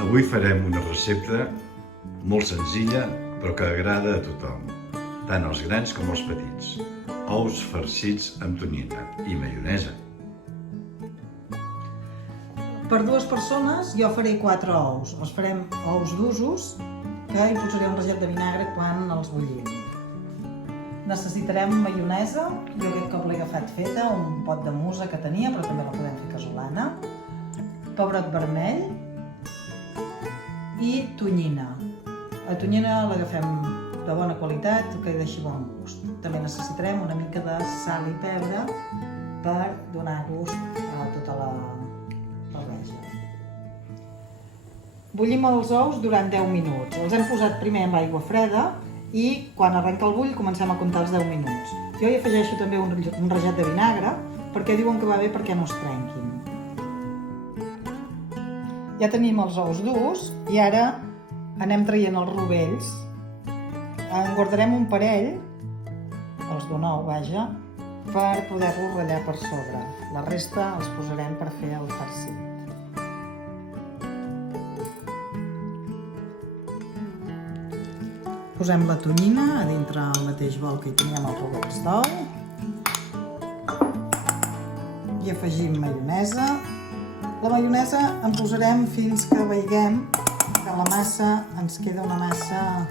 Avui farem una recepta molt senzilla però que agrada a tothom, tant els grans com els petits. Ous farcits amb tonyina i maionesa. Per dues persones jo faré 4 ous. Els farem ous d'usos que hi posaré un raget de vinagre quan els bullim. Necessitarem maionesa, jo aquest cop l'he agafat feta, un pot de musa que tenia, però també la podem fer casolana, pebrot vermell i tonyina. La tonyina l'agafem de bona qualitat, que deixi bon gust. També necessitarem una mica de sal i pebre per donar gust a tota la barreja. Bullim els ous durant 10 minuts. Els hem posat primer amb aigua freda i quan arrenca el bull comencem a comptar els 10 minuts. Jo hi afegeixo també un raget de vinagre perquè diuen que va bé perquè no es trenquin. Ja tenim els ous durs i ara anem traient els rovells. En guardarem un parell, els d'un ou, vaja, per poder-los ratllar per sobre. La resta els posarem per fer el farcit. Posem la tonyina a dintre el mateix bol que hi teníem els rovells d'ou i afegim maionesa. La maionesa en posarem fins que veiguem que la massa ens queda una massa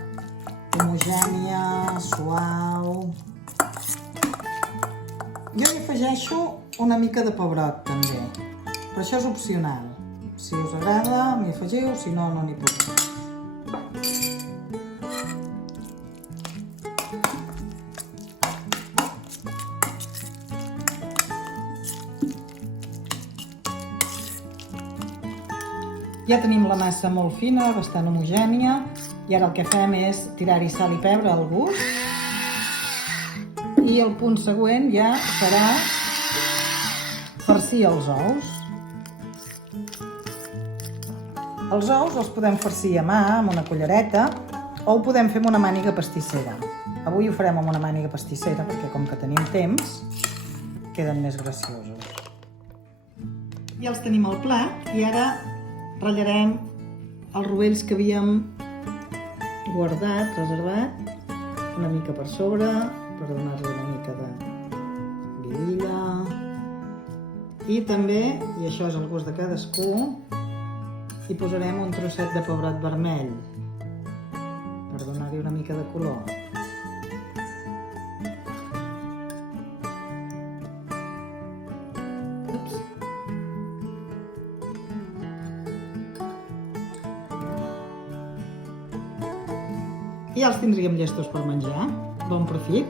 homogènia, suau. Jo hi afegeixo una mica de pebrot també, però això és opcional. Si us agrada m'hi afegiu, si no, no n'hi poseu. Ja tenim la massa molt fina, bastant homogènia, i ara el que fem és tirar-hi sal i pebre al gust. I el punt següent ja serà farcir els ous. Els ous els podem farcir a mà, amb una cullereta, o ho podem fer amb una màniga pastissera. Avui ho farem amb una màniga pastissera perquè com que tenim temps, queden més graciosos. Ja els tenim al plat i ara ratllarem els rovells que havíem guardat, reservat, una mica per sobre, per donar-li una mica de vidilla. I també, i això és el gust de cadascú, hi posarem un trosset de pebrot vermell, per donar-hi una mica de color. I ja els tindríem llestos per menjar. Bon profit!